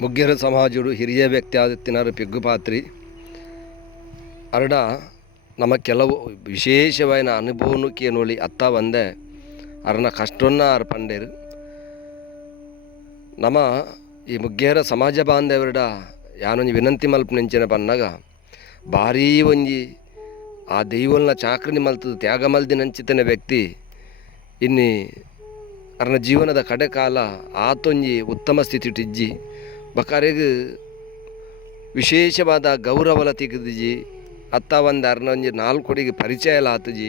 ಮುಗ್ಗೆರ ಸಮಾಜಡು ಹಿರಿಯ ವ್ಯಕ್ತಿ ಆದಿತ್ತಿನಾರು ಪೆಗ್ಗು ಪಾತ್ರಿ ಅರಡ ನಮ್ಮ ಕೆಲವು ವಿಶೇಷವಾದ ಅನುಭವಕ್ಕೆ ನೋಡಿ ಅತ್ತ ಬಂದೆ ಅರನ ಕಷ್ಟನ್ನ ಅರ ಪಂಡೇರು ನಮ್ಮ ಈ ಮುಗ್ಗೇರ ಸಮಾಜ ಬಾಂಧವರಡ ಯಾನೊಂದು ವಿನಂತಿ ಮಲ್ಪನೆಂಚಿನ ಪನ್ನಾಗ ಭಾರೀ ಒಂಜಿ ಆ ದೈವಲ್ನ ಚಾಕ್ರಿನಿ ಮಲ್ತದ ತ್ಯಾಗ ಮಲ್ದಿನಂಚಿತನ ವ್ಯಕ್ತಿ ಇನ್ನಿ ಅರ್ನ ಜೀವನದ ಕಡೆ ಕಾಲ ಆತೊಂಜಿ ಉತ್ತಮ ಸ್ಥಿತಿ ಇಜ್ಜಿ ಬಕಾರೆಗೆ ವಿಶೇಷವಾದ ಗೌರವಲ ತೆಗೆದಿಜಿ ಅತ್ತ ಒಂದು ಅರ್ನ ಒಂಜಿ ನಾಲ್ಕೊಡಿಗೆ ಪರಿಚಯ ಎಲ್ಲ ಆತಜಿ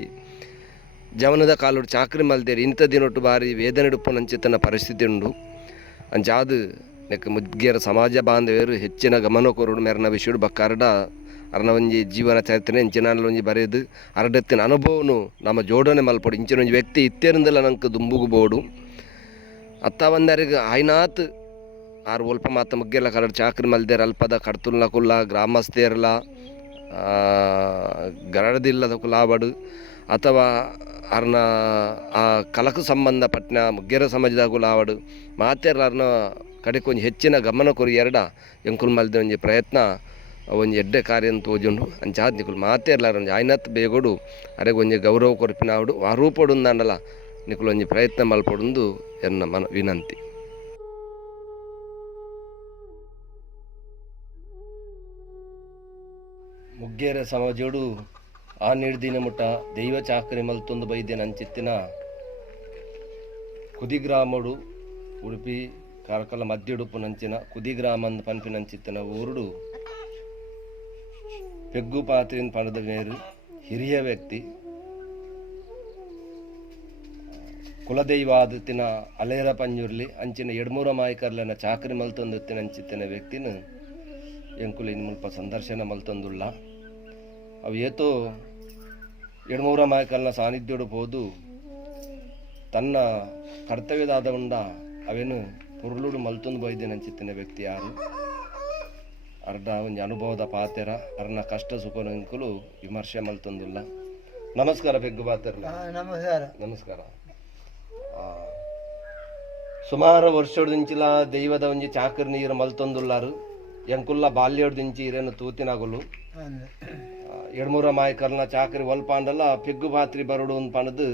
ಜವನದ ಕಾಲೋಡು ಚಾಕ್ರಿ ಮಲ್ದೇರಿ ಇಂಥ ದಿನೊಟ್ಟು ಬಾರಿ ವೇದನೆ ಡುಪ್ಪುನಂಚಿತನ ಪರಿಸ್ಥಿತಿ ಉಂಡು ಅಂಚಾದು ನೆಕ್ ಮುಗ್ಗೇರ ಸಮಾಜ ಬಾಂಧವ್ಯರು ಹೆಚ್ಚಿನ ಗಮನ ಕೊರೋಡು ಮೆರನ ವಿಷಯಡು ಬಕ್ಕಾರಡ ಅರ್ನ ಒಂಜಿ ಜೀವನ ಚರಿತ್ರೆ ಇಂಚಿನಲ್ಲಿ ಒಂಜಿ ಬರೆದು ಅರಡತ್ತಿನ ಅನುಭವನು ನಮ್ಮ ಜೋಡಣೆ ಮಲ್ಪಡು ಇಂಚಿನ ಒಂಜಿ ವ್ಯಕ್ತಿ ಇತ್ತೇರಿಂದಲ್ಲ ನಂಗೆ ದುಂಬುಗು ಬೋಡು ಅತ್ತ ಒಂದರಿಗೆ ಆಯ್ನಾತ್ ಆರು ಒಲ್ಪ ಮಾತ ಮುಗ್ಗೆಲ್ಲ ಕಲರ್ ಚಾಕ್ರಿ ಮಲ್ದೇರ ಅಲ್ಪದ ಕಡ್ತುಲ್ನ ಕುಲ್ಲ ಗ್ರಾಮಸ್ಥೇರಲ ಗರಡದಿಲ್ಲದ ಕುಲಾಬಡು ಅಥವಾ ಅರ್ನ ಆ ಕಲಕು ಸಂಬಂಧಪಟ್ಟ ಮುಗ್ಗೆರ ಸಮಾಜದ ಕುಲಾವಡು ಮಾತೇರ ಅರ್ನ ಕಡೆ ಕೊಂಚ ಹೆಚ್ಚಿನ ಗಮನ ಕೊರಿ ಎರಡ ಎಂಕುಲ್ ಮಲ್ದೆ ಒಂಜಿ ಪ್ರಯತ್ನ ಒಂಜಿ ಎಡ್ಡೆ ಕಾರ್ಯ ತೋಜುಂಡು ಅಂಚಾದ್ ನಿಕುಲ್ ಮಾತೇರ್ಲಾರ ಒಂಜಿ ಆಯ್ನತ್ ಬೇಗೊಡು ಅರೆಗೆ ಒಂಜಿ ಗೌರವ ಕೊರ್ಪಿನಾವಡು ಆ ರೂಪಡುಂದಂಡಲ ನಿಕುಲ್ ಒಂಜಿ ಪ್ರಯತ್ನ ಮಲ್ಪಡುಂದು ಎನ್ನ ಮನ ವಿನಂತಿ. ಮುಗ್ಗೇರ ಸಮಾಜೋಡು ಆ ನಿರ್ದಿನ ಮುಟ್ಟ ದೈವ ಚಾಕರಿ ಮಲ್ತೊಂದು ಬೈದ್ಯನ ಅಂಚಿತ್ತಿನ ಕುದಿಗ್ರಾಮಡು ಉಡುಪಿ ಕಾರ್ಕಳ ಮಧ್ಯಡುಪು ನಂಚಿನ ಕುದಿಗ್ರಾಮಂದು ಪನ್ಪಿನಂಚಿತ್ತಿನ ಊರುಡು ಪೆಗ್ಗು ಪಾತ್ರಿನ ಪಣದ ಮೇರು ಹಿರಿಯ ವ್ಯಕ್ತಿ ಕುಲದೈವಾದತ್ತಿನ ಅಲೇರ ಪಂಜುರ್ಲಿ ಅಂಚಿನ ಎಡ್ಮೂರ ಮಾಯ್ಕರ್ಲನ ಚಾಕರಿ ಮಲ್ತೊಂದತ್ತಿನ ಅಂಚಿತ್ತಿನ ವ್ಯಕ್ತಿನ ಎಂಕುಲು ಇನ್ನು ಮುಲ್ಪ ಸಂದರ್ಶನ ಮಲ್ತೊಂದುಲ್ಲ ಅವು ಏತೋ ಎಡ್ಮೂರ ಮಾಯ್ಕಲ್ನ ಸಾನ್ನಿಧ್ಯೋಡು ಹೋದು ತನ್ನ ಕರ್ತವ್ಯದಾದ ಉಂಡ ಅವೇನು ಪುರುಳುಡು ಮಲ್ತೊಂದು ಬೈದೇನೆ ಅಂಚಿತ್ತಿನ ವ್ಯಕ್ತಿ ಯಾರು ಅರ್ಧ ಒಂಜಿ ಅನುಭವದ ಪಾತೆರ ಅರ್ನ ಕಷ್ಟ ಸುಖನಂಕುಲು ವಿಮರ್ಶೆ ಮಲ್ತೊಂದಿಲ್ಲ. ನಮಸ್ಕಾರ ಪೆಗ್ಗು ಪಾತೆರ್ಲ. ನಮಸ್ಕಾರ. ನಮಸ್ಕಾರ. ಸುಮಾರು ವರ್ಷದಿಂಚಿಲ ದೈವದ ಒಂಜಿ ಚಾಕರಿ ನೀರು ಮಲ್ತೊಂದುಲ್ಲಾರು ಎಂಕುಲ್ಲ ಬಾಲ್ಯೋಡ್ದಿಂಚಿ ಇರೇನು ತೂತಿನಾಗುಲು ಎಡ್ಮೂರ ಮಾಯ್ಕರ್ನ ಚಾಕರಿ ಒಲ್ಪಾಂಡಲ್ಲ ಪೆಗ್ಗು ಪಾತ್ರಿ ಬರೋಡು ಒಂದು ಪಣದು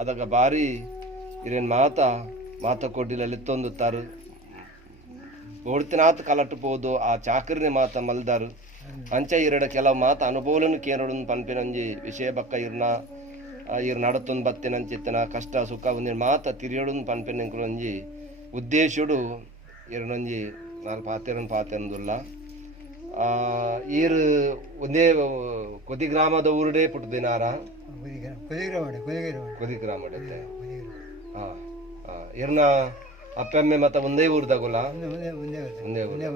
ಅದಾಗ ಬಾರಿ ಇರೇನು ಮಾತ ಕೊಡ್ಡಿಲ್ಲ ಲಿತ್ತೊಂದುತ್ತಾರು ಓಡ್ತಿನಾತ್ ಕಲಟ್ಟು ಪೋದು ಆ ಚಾಕರಿನೇ ಮಾತ ಮಲ್ದಾರು ಅಂಚ ಇರಡ ಕೆಲವು ಮಾತ ಅನುಭವలను ಕೇರಡು ಪನ್ಪಿನಂಜಿ ವಿಷಯ ಬಕ್ಕ ಇರ್ ನಡತೊಂದು ಬತ್ತಿನಂಚಿತ್ತಿನ ಕಷ್ಟ ಸುಖ ಒಂದಿನ ಮಾತ ತಿರಿಯೋಡು ಪನ್ಪಿನ ಒಂಜಿ ಉದ್ದೇಶುಡು ಇರನೊಂಜಿ ನಾನು ಪಾತೆಂದುಲ್ಲ ಈರು ಒಂದೇ ಕುದಿಗ್ರಾಮದ ಊರುಡೇ ಪುಟ್ಟದಿನಾರ ಕುದಿಗ್ರಾಮಡೆ ಇರ್ನ ಅಪ್ಪೆಮ್ಮೆ ಮತ್ತ ಒಂದೇ ಊರ್ದಾಗುಲ ಒಂದೇ ಊರು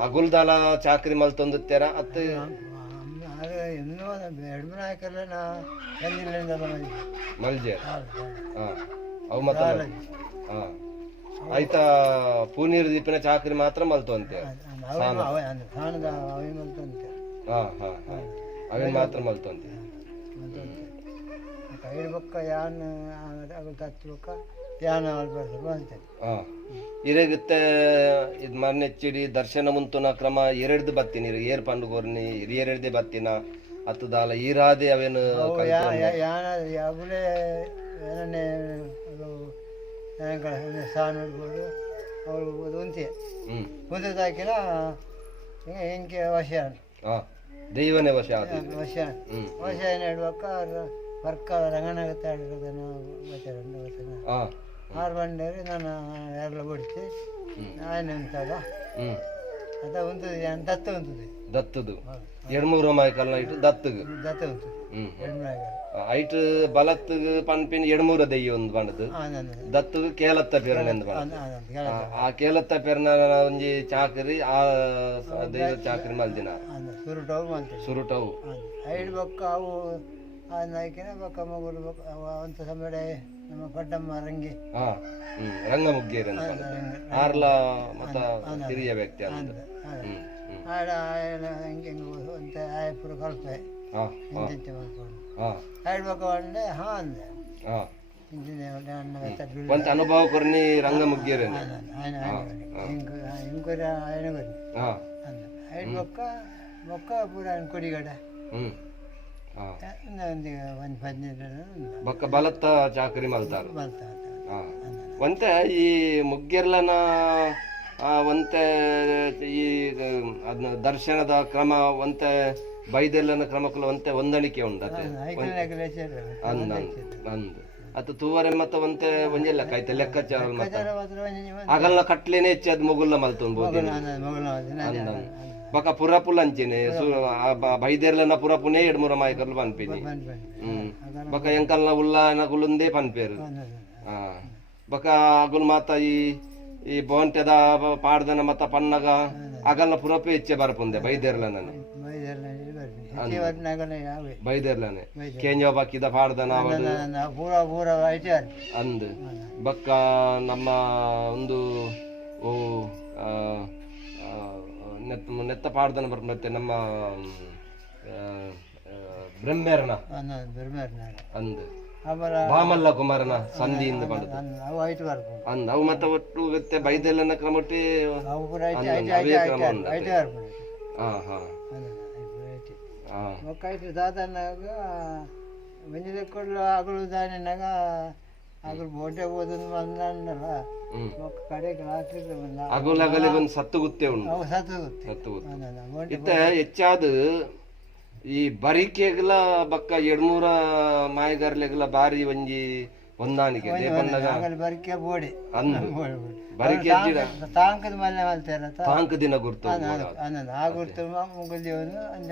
ಅಗುಲ್ದಾಲ ಚಾಕರಿ ಮಲ್ತೊಂದುತ್ತೀರ ಅತ್ತು ಮಲ್ಜೆ ಅವು ಮತ್ತ ಆಯ್ತಾ ಪೂನೀರು ದೀಪಿನ ಚಾಕರಿ ಮಾತ್ರ ಮಲ್ತೊಂತೆ ಅವೇನು ಮಾತ್ರ ಮಲ್ತೊಂತೆ ಇರೇಗುತ್ತೆ ಇದು ಮನೆ ಹೆಚ್ಚಿಡಿ ದರ್ಶನ ಮುಂತುನ ಕ್ರಮ ಎರಡ್ದು ಬತ್ತೀನಿ ಏರ್ ಪಂಡುಗೋರ್ನಿ ಹಿರಿಯರೆಡ್ದೆ ಬತ್ತಿನ ಹತ್ತದಾಲ ಈರಾದೆ ಅವೇನು ಸಾನುಡ್ಬೋದು ಅವಳು ಉಂತೆ ಮುಂದಾಕಿನ ಹೆಂಗೆ ವಶ ದೈವನೇ ವಶ ವಶ ನೆಡುವಕ್ಕ ವರ್ಕಾಲ ರಂಗನಾಗತ್ತೆ ಆಡಿರೋದನ್ನು ಆರು ಬಂಡೇರಿ ನಾನು ಎಲ್ಲ ಬಿಡ್ತಿ ಆಯ್ನ ಉಂಟಾಗ ಅದ ಉಂಟು ದತ್ತು ಉಂಟು ದತ್ತದು ಎಡ್ಮೂರು ಮಾಯ್ಕಲ್ನ ಇಟ್ಟು ದತ್ತದು ಉಂಟು ಐಟ್ ಬಲತ್ ಪನ್ಪಿನ ಎಡ್ಮೂರ ದೆಯ್ಯ ಒಂದು ಬಂಡದು ದತ್ತು ಕೇಲತ್ತ ಪೇರನೆಂದು ಆ ಕೇಲತ್ತ ಪೇರನ ಒಂಜಿ ಚಾಕರಿ ಆ ದೈವ ಚಾಕರಿ ಮಲ್ದಿನ ಸುರುಟವು ಐಡ್ ಬೊಕ್ಕ ಅವು ನಾಯ್ಕಿನ ಬೊಕ್ಕ ಮಗುಡು ಬೊಕ್ಕ ಅಂತ ಸಮಯ ನಮ್ಮ ಪಡ್ಡಮ್ಮ ರಂಗಿ ರಂಗ ಮುಗ್ಗೇರಿ ಆರ್ಲ ಮತ್ತ ಹಿರಿಯ ವ್ಯಕ್ತಿ ಆಡ ಹೆಂಗೆ ಅಂತ ಆಯಪುರ ಕಲ್ಪೆ ಹೇಳ್ಬೇಕು ಅಂದೆ ಅಂದೆ ಒಂತ ಅನುಭವ ಕೊರ್ನಿ ರಂಗ ಮುಗ್ಗೇರಿ ಕೊರಿ ఆయన ಕೊರಿ ಹಾ ಅಂದ ಐದು ಬೊಕ್ಕ ಪೂರ ఆయన ಕೊಡಿಗಡ ಒಂದು 15 ಬೊಕ್ಕ ಬಲತ್ತ ಚಾಕರಿ ಮಲ್ತಾರು ಬಲ್ತ ಒಂತೆ ಈ ಮುಗ್ಗೆರ್ಲನ ಒಂತೆ ಈ ಅದನ್ನ ದರ್ಶನದ ಕ್ರಮ ಒಂತೆ ಬೈದೆಲ್ಲನ ಕ್ರಮಕ್ಕೂ ಒಂತೆ ಹೊಂದಾಣಿಕೆ ಉಂಡತೆ ಅಂದ ಅಂದು ಅದು ತೂವರೆ ಮತ್ತ ಒಂತೆ ಒಂಜೆಲ್ಲ ಕಾಯ್ತೆ ಲೆಕ್ಕಾಚಾರ ಆಗಲ್ಲ ಕಟ್ಲೇನೆ ಹೆಚ್ಚಾದ ಮೊಗುಲ್ಲ ಮಲ್ತೊಂದು ಬಕ ಪುರಪುಲ್ ಅಂಚೆನೆ ಬೈದೆರ್ಲನ ಪುರಪುನೇ 2-3 ಮಾಯಕರ್ಲು ಪನ್ಪಿನಿ ಬಕ ಎಂಕಲ್ನ ಉಲ್ಲಾನ ಗುಲುಂದೇ ಪನ್ಪೇರು ಬಕ ಅಗುಲ್ ಮಾತ ಈ ಬೋಂಟೆದ ಪಾಡ್ದನ ಮತ್ತ ಪನ್ನಗ ಆಗಲ್ಲ ಪುರಪೆ ಹೆಚ್ಚೆ ಬರ್ಪುಂದೆ ಬೈದೆರ್ಲನ ಬೈದೆರ್ಲನೆ ಕೇಂಜೋ ಬಾಕಿದ ಪಾಡ್ದನ ಅಂದ್ ಬಕ್ಕ ನಮ್ಮ ಒಂದು ನೆತ್ತ ಪಾಡ್ದನ ಬರ್ಪತ್ತೆ ನಮ್ಮ ಬ್ರಹ್ಮೇರನ ಅಂದ್ ಬಾಮಲ್ಲ ಕುಮಾರನ ಸಂಧಿಯಿಂದ ಪಡೆದು ಅಂದ್ ಅವು ಮತ್ತೆ ಒಟ್ಟು ಮತ್ತೆ ಬೈದೆಲ್ಲನ ಕ್ರಮಟ್ಟಿ ಅವೇ ಕ್ರಮ ಉಂಟು దాదాపు వెంజి కొట్లు ఆకులు దానినాక ఆకులు బోటే పోతుంది మందల ఒక కಡೆಗೆ ರಾತ್ರಿ ಅಗುಲಗಲಿ ಒಂದು ಸತ್ತು ಗುತ್ತೆ ಉಂಟು ಸತ್ತು ಇತ್ತ ಹೆಚ್ಚಾದ ಈ ಬರಿಕೆಗಳ ಬಕ್ಕ 2-3 ಮಾಯಗಾರ್ಲೆಗಳ ಬಾರಿ ಒಂಜಿ ಹೊಂದಾಣಿಕೆ ಬರಿಕೆ ಬೋಡಿ ಬರಿಕೆ ತಾಂಕದ ಮಲ್ಲೆ ಮಲ್ತಾರ ತಾಂಕ ದಿನ ಗುರ್ತು ಆ ಗುರ್ತು ಮುಗಿದೇವನು ಅಂದ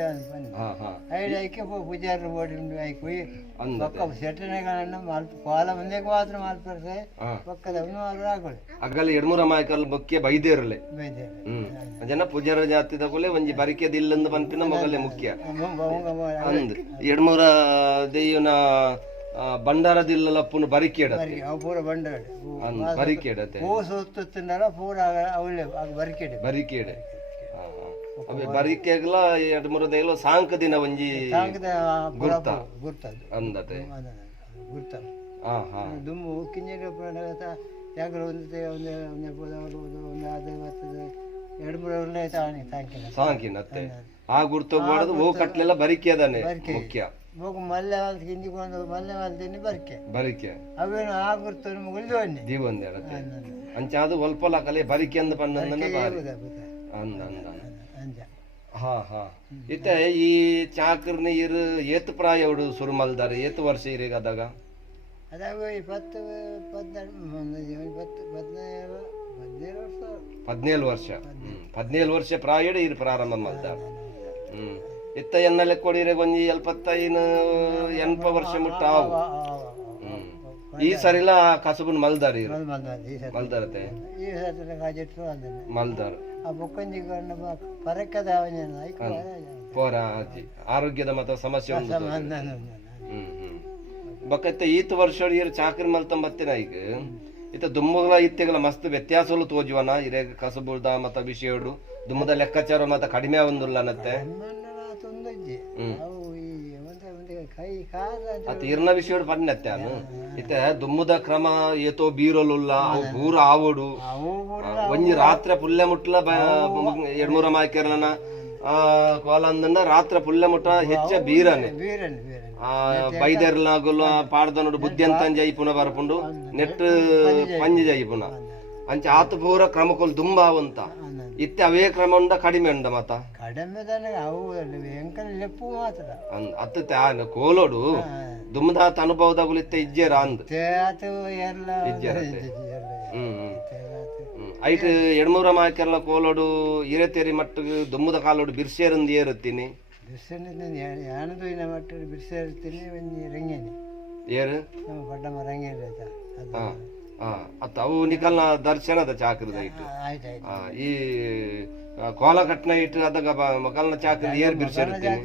ಐಡಕ್ಕೆ ಪೂಜಾರಿ ಬೋಡಿ అయిపోయి పక్క సెట్టనగానన్న మల్పు కోల ముందే మాత్రం మల్పర్సే పక్కదవను వాళ్ళు రాకూడదు ಅಗಲ 2-3 ಮಾಯಕಲ್ ಬಕ್ಕೆ ಬೈದೇರಲೆ ಜನ ಪೂಜಾರ ಜಾತಿ ತಗೊಲೆ ಒಂಜಿ ಬರಿಕೆ ದಿಲ್ಲಂದು ಪನ್ಪಿನ ಮೊಗಲೆ ಮುಖ್ಯ ಅಂದ್ 2-3 ದೆಯ್ಯನ ಬಂಡಾರದಿಲ್ಲ ಪುನ ಬರಿಕೇಡತೆ ಪೂರ ಬಂಡಾರ ಬರಿಕೇಡತೆ ಓ ಸೋತ್ತುತ್ತಿನಾರ ಪೂರ ಅವಳೆ ಬರಿಕೇಡೆ ಬರಿಕೇಡೆ ಅವೆ ಬರಿಕೆಗಳ 2-3 ದೇಲ ಸಾಂಕ ದಿನ ಒಂಜಿ ಗುರ್ತ ಅಂದತೆ ಗುರ್ತ ದುಮ್ಮು ಕಿಂಜೆ ಪ್ರಣಗತ ಯಾಕಂದ್ರೆ ಒಂದು ಅದು ಬರ್ತದೆ 2-3 ಸಾಂಕಿನತ್ತೆ ಆ ಗುರ್ತು ಮಾಡೋದು ಓ ಕಟ್ಲೆಲ್ಲ ಬರಿಕೆ ಅದಾನೆ ಮುಖ್ಯ ಮಲ್ಲೆ ವಾಲ್ತಿ ಕಿಂಜಿಕೊಂಡು ಮಲ್ಲೆ ವಾಲ್ತೀನಿ ಬರಿಕೆ ಅವೇನು ಆ ಗುರ್ತು ಮುಗಿಲ್ದವನ್ನಿ ದೀವೊಂದು ಹೇಳತ್ತೆ ಅಂಚಾದು ಒಲ್ಪಲ ಕಲೆ ಬರಿಕೆ ಅಂದ ಪನ್ನಂದನೆ ಬಾರಿ ಅಂದ ಹಾ ಹಾ ಇತ್ತೆ ಈ ಚಾಕರ್ನಿ ಇರು ಏತ್ ಪ್ರಾಯ ಉಡು ಶುರು ಮಲ್ದಾರೆ ಏತ್ ವರ್ಷ ಇರೀಗ ಅದಾಗ ಅದಾಗ 17 ವರ್ಷ 17 ವರ್ಷ ಪ್ರಾಯಡ ಇರು ಪ್ರಾರಂಭ ಮಲ್ದಾರ ಇತ್ತ ಎನ್ನಲೆ ಕೊಡಿರೆ ಗೊಂಜಿ 75 ವರ್ಷ ಮುಟ್ಟ ಆವು ಈ ಸರಿಲ ಕಸಬನ್ ಮಲ್ದಾರಿ ಮಲ್ದಾರತೆ ಮಲ್ದಾರ ಪೋರ ಆರೋಗ್ಯದ ಮತ ಸಮಸ್ಯೆ ಉಂಟು ಬಕ್ಕ ಈತ ವರ್ಷ ಚಾಕರಿ ಮಲ್ತಂಬತ್ತಿನ ಈಗ ಇತ್ತ ದುಮ್ಮಗಳ ಇತ್ತೆಗಳ ಮಸ್ತ್ ವ್ಯತ್ಯಾಸಗಳು ತೋಜುವನ ಇರೇ ಕಸಬುದ ಮತ ವಿಷಯಡು ದುಮ್ಮದ ಲೆಕ್ಕಾಚಾರ ಮತ ಕಡಿಮೆ ಒಂದಿಲ್ಲ ಅನ್ನತ್ತೆ ಅತ್ ಇರ್ನ ವಿಷಯ ಪನ್ನತ್ತೆ ಅನು ಇತ್ತ ದುಮ್ಮದ ಕ್ರಮ ಏತೋ ಬೀರಲುಲ್ಲ ಅವು ಪೂರ ಆವಡು ಒಂಜಿ ರಾತ್ರಿ ಪುಲ್ಲೆ ಮುಟ್ಲ 2-3 ಮಾಯ್ಕೆರ್ಲನ ಕೋಲ ಅಂದನ್ನ ರಾತ್ರಿ ಪುಲ್ಲೆ ಮುಟ್ಟ ಹೆಚ್ಚ ಬೀರನೆ ಬೈದೆರ್ಲಾಗುಲ್ಲ ಪಾಡ್ದನೋಡು ಬುದ್ಧಿ ಅಂತ ಜೈಪುನ ಬರ್ಪುಂಡು ನೆಟ್ ಪಂಜಿ ಜೈಪುನ ಅಂಚ ಆತ ಪೂರ ಕ್ರಮಕೊಲ್ ದುಂಬ ಅವಂತ ಇತ್ತೆ ಅವೇ ಕ್ರಮ ಉಂಡ ಕಡಿಮೆ ಉಂಡ ಮತ ಕಡಿಮೆ ಅತ್ತ ಕೋಲೋಡು ದುಮ್ಮದಾತ ಅನುಭವದಾಗುಲು ಇತ್ತೆ ಇಜ್ಜೇರ ಅಂದ್ ಐಟ್ 2-3 ಮಾಕೆಲ್ಲ ಕೋಲೋಡು ಇರೆತೇರಿ ಮಟ್ಟಿಗೆ ದುಮ್ಮದ ಕಾಲೋಡು ಬಿರ್ಸೇರಂದು ಏರುತ್ತೀನಿ ಏರು ಅತ್ತ ಅವು ನಿಕಲ್ನ ದರ್ಶನದ ಚಾಕ್ರದ ಇಟ್ಟು ಈ ಕೋಲ ಕಟ್ನ ಇಟ್ಟು ಅದಾಗ ಮಕಲ್ನ ಚಾಕ್ರದ ಏರ್ ಬಿರ್ಸಿರ್ತೀನಿ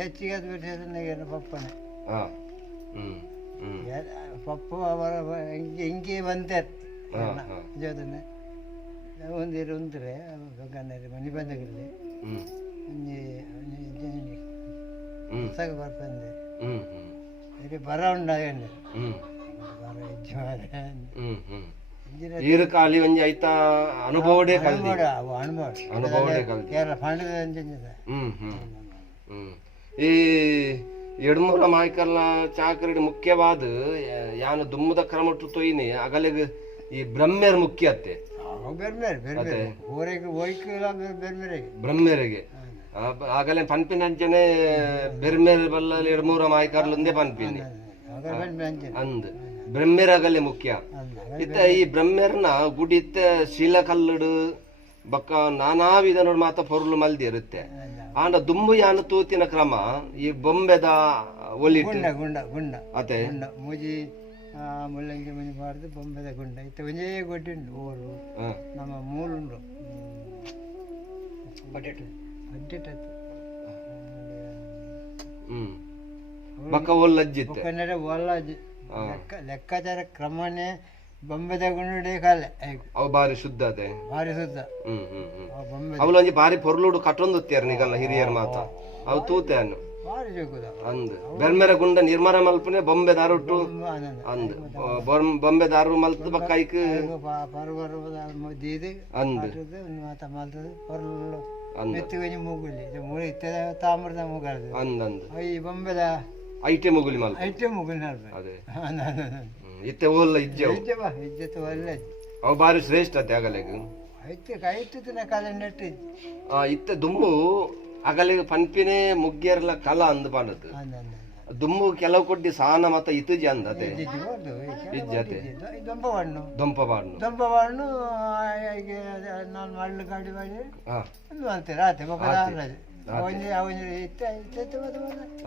ಹೆಚ್ಚಿಗೆ ಪಪ್ಪನೆ ಪಪ್ಪ ಅವರ ಹಿಂಗೆ ಬಂತೆ ಜೋದನೆ ಒಂದಿರು ಉಂತ್ರೆ ಮನೆ ಬಂದಾಗಿರಲಿ ಪುಸ್ತಕ ಬರ್ಪಂದೆ ಬರ ಉಂಡ ಬರ ಈರು ಕಾಲಿ ಒಂಜಿ ಐತ ಅನುಭವಡೆ ಕಲ್ದಿ ಅನುಭವ ಅನುಭವಡೆ ಕಲ್ದಿ ಕೇರಳ ಫಂಡ್ ಈ ಎಡ್ಮೂರ ಮಾಯ್ಕಲ್ನ ಚಾಕರಿಡ್ ಮುಖ್ಯವಾದ ಯಾನು ದುಮ್ಮದ ಕ್ರಮಟ್ಟು ತೊಯ್ನಿ ಅಗಲೆಗ್ ಈ ಬ್ರಹ್ಮೆರ್ ಮುಖ್ಯ ಅತ್ತೆ ಬ್ರಹ್ಮೆರೆಗೆ ಆಗಲೇ ಪನ್ಪಿನಂಚನೆ ಬೆರ್ಮೇರ್ ಬಲ್ಲ ಎಡ್ಮೂರ ಮಾಯ್ಕರ್ಲುಂದೇ ಪನ್ಪಿನಿ ಅಂದ್ ಬ್ರಹ್ಮೆರ್ ಆಗಲೇ ಮುಖ್ಯ ಇತ್ತ ಈ ಬ್ರಹ್ಮೆರ್ನ ಗುಡಿ ಇತ್ತ ಶೀಲಕಲ್ಲುಡು ಬಕ್ಕ ನಾನಾ ವಿಧ ನೋಡಿ ಮಾತ ಪೊರ್ಲು ಮಲ್ದಿ ಇರುತ್ತೆ ಆಂಡ ದುಂಬು ಯಾನು ತೂತಿನ ಕ್ರಮ ಈ ಬೊಂಬೆದ ಒಲಿಟ್ಟು ಅತೆ ಮೂಜಿ ಮುಳ್ಳಂಗಿ ಮನಿ ಬಾರ್ದು ಬೊಂಬೆದ ಗುಂಡ ಇತ್ತ ಒಂಜೇ ಗೊಡ್ಡುಂಡು ಓರು ನಮ್ಮ ಮೂಲುಂಡು ಬಡ್ಡೆಟ್ ಬಕ್ಕ ಒಲ್ಲಜ್ಜಿತ್ತೆ ಒಲ್ಲಜ್ಜಿ ಲೆಕ್ಕಾಚಾರ ಕ್ರಮನೇ ಬೊಂಬೆದ ಗುಂಡೆ ಕಾಲೆ ಅವು ಬಾರಿ ಶುದ್ಧ ಅದೇ ಭಾರಿ ಶುದ್ಧ ಅವಳು ಒಂಜಿ ಬಾರಿ ಪೊರ್ಲುಡು ಕಟ್ಟೊಂದುತ್ತೀರ ನಿಗಲ್ಲ ಹಿರಿಯರ್ ಮಾತ ಅವು ತೂತೆ ಅನ್ನು ಭಾರಿ ಜೋಗುದ ಅಂದ್ ಬೆರ್ಮೆರ ಗುಂಡ ನಿರ್ಮಾಣ ಮಲ್ಪನೆ ಬೊಂಬೆ ದಾರುಟ್ಟು ಅಂದ್ ಬೊಂಬೆ ದಾರು ಮಲ್ತದ ಬಕ್ಕ ಐಕ್ ದೀದಿ ಅಂದ್ ಮಾತ ಮಲ್ತದ ಪೊರ್ಲು ಮೆತ್ತಿ ಕೊಂಚ ಮೂಗುಲಿ ಮೂಳಿ ಇತ್ತದ ತಾಮ್ರದ ಮೂಗಲ್ದು ಅಂದ್ ಈ ಬೊಂಬೆದ ಐಟೆ ಮುಗುಲಿ ಮಲ್ಪ ಐಟೆ ಮುಗುಲಿ ಅದೇ ಇತ್ತೆ ಓಲ್ಲ ಇಜ್ಜೆವು ಇಜ್ಜತ್ತು ಒಳ್ಳೆ ಅವು ಬಾರಿ ಶ್ರೇಷ್ಠ ಅತ್ತೆ ಅಗಲೆಗ್ ಐತಿನ ಕಾಲ ನೆಟ್ಟು ಇತ್ತೆ ದುಂಬು ಅಗಲೆಗ್ ಪನ್ಪಿನೇ ಮುಗ್ಗೆರ್ಲ ಕಲ ಅಂದ್ ಪಾಂಡದು ದುಂಬು ಕೆಲವು ಕೊಡ್ಡಿ ಸಾನ ಮತ್ತ ಇತುಜಿ ಅಂದತೆ ಇಜ್ಜತೆ ದೊಂಪವಾಡ್ನು ನಾನು ಮಳ್ಳು ಗಾಡಿ ಮಾಡಿ ಅಂತೆ ರಾತ್ರಿ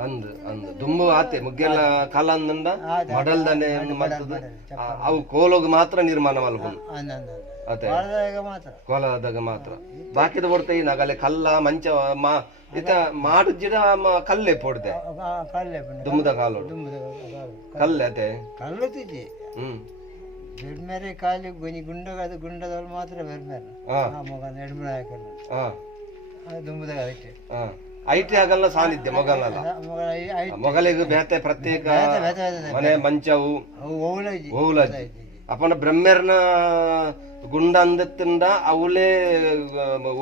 ಅಂದ್ ಅಂದ್ ದುಂಬು ಆತೆ ಮುಗ್ಗೆಲ್ಲ ಕಾಲ ಅಂದಂಡ ಮಡಲ್ದನೆ ಮತ್ತದು ಅವು ಕೋಲೋಗ್ ಮಾತ್ರ ನಿರ್ಮಾಣ ಮಲ್ಪುಂಡು ಅತೆ ಕೋಲದಾಗ ಮಾತ್ರ ಬಾಕಿದ ಕೊಡ್ತೆ ಈ ನಗಲೆ ಕಲ್ಲ ಮಂಚ ಇತ ಮಾಡು ಜಿಡ ಕಲ್ಲೆ ಪೊಡ್ದೆ ದುಮ್ಮದ ಕಾಲು ಕಲ್ಲೆ ಅತೆ ಕಲ್ಲು ತಿಜಿ ಬೆಡ್ಮೇರೆ ಕಾಲಿ ಗೊಂಜಿ ಗುಂಡದ ಗುಂಡದಲ್ಲಿ ಮಾತ್ರ ಬೆಡ್ಮೇರೆ ಮಗ ನೆಡ್ಮೆ ಹಾಕಲ್ಲ ದುಮ್ಮದ ಅದಕ್ಕೆ ಐಟಿ ಆಗಲ್ಲ ಸಾನ್ನಿಧ್ಯ ಮೊಗಲಲ್ಲ ಮೊಗಲಿಗೆ ಬೇತೆ ಪ್ರತ್ಯೇಕ ಮನೆ ಮಂಚವು ಓಲಜಿ ಅಪ್ಪನ ಬ್ರಹ್ಮೆರ್ನ ಗುಂಡ ಅಂದತ್ತಿಂದ ಅವಲೇ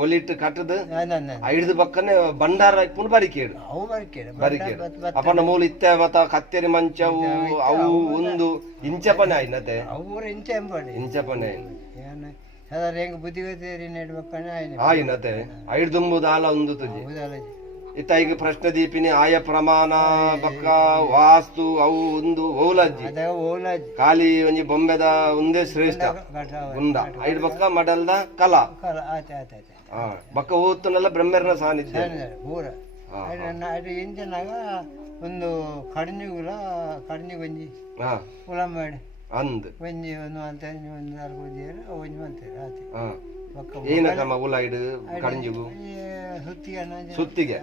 ಒಲಿಟ್ಟು ಕಟ್ಟದು ಐಡ್ದು ಪಕ್ಕನೆ ಭಂಡಾರ ಪುನ್ ಬರಿಕೇಡು ಬರಿಕೇಡು ಅಪ್ಪನ ಮೂಲ ಇತ್ತೆ ಮತ್ತ ಕತ್ತೇರಿ ಮಂಚವು ಅವು ಒಂದು ಇಂಚಪನೆ ಆಯ್ನತೆ ಇಂಚಪನೆ ಆಯ್ನತೆ ಐಡ್ ದುಂಬುದ ಆಲ ಒಂದು ತುಜಿ ಇತ್ತ ಈಗ ಪ್ರಶ್ನೆ ದೀಪಿನಿ ಆಯ ಪ್ರಮಾಣ ಬಕ್ಕ ವಾಸ್ತು ಅವು ಒಂದು ಓಲಜ್ಜಿ ಖಾಲಿ ಒಂಜಿ ಬೊಂಬೆದ ಒಂದೇ ಶ್ರೇಷ್ಠ ಗುಂಡ ಐದು ಬಕ್ಕ ಮಡಲ್ದ ಕಲಾ ಬಕ್ಕ ಓದ್ತನಲ್ಲ ಬ್ರಹ್ಮೆರ್ನ ಸಾನ್ನಿಧ್ಯ ಎಂಜನಾಗ ಒಂದು ಕಡಿನಿಗುಲ ಕಡಿನಿ ಒಂಜಿ ಕುಲ ಮಾಡಿ ಅಂದ್ ಒಂಜಿ ಒಂದು ಅಂತಾರೆ ಒಂದು ನಾಲ್ಕು ಒಂಜಿಯರು ಒಂಜಿ ಅಂತಾರೆ ಆತಿ ಏನ ಕ್ರಮ ಉಲಾಯ್ಡು ಕಡಿಂಜಿಗು ಸುತ್ತಿಗೆ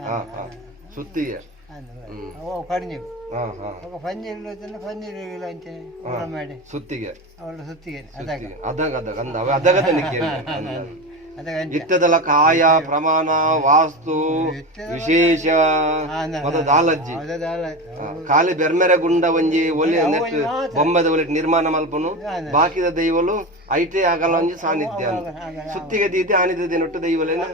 ಸುತ್ತಿಗೆ ಕಡಿಂಜಿಗು ಪಂಜೀರು ಪಂಜೀರು ಅಂಚೆ ಮಾಡಿ ಸುತ್ತಿಗೆ ಅವಳ ಸುತ್ತಿಗೆ ಅದಾಗ ಅದಾಗ ಅಂದ ಅದಗದ ನಿಕ್ಕೆ ಇತ್ತದಲ್ಲ ಕಾಯ ಪ್ರಮಾಣ ವಾಸ್ತು ವಿಶೇಷ ಮತ ದಾಲಜ್ಜಿ ಖಾಲಿ ಬೆರ್ಮೆರೆ ಗುಂಡ ಒಂಜಿ ಒಲಿ ನೆಟ್ ಬೊಂಬದ ಒಲಿ ನಿರ್ಮಾಣ ಮಲ್ಪನು ಬಾಕಿದ ದೈವಲು ಐಟೆ ಆಗಲ್ಲ ಒಂಜಿ ಸಾನ್ನಿಧ್ಯ ಸುತ್ತಿಗೆ ದೀತೆ ಆನಿದ್ದೆ ನೊಟ್ಟು ದೈವಲೇನ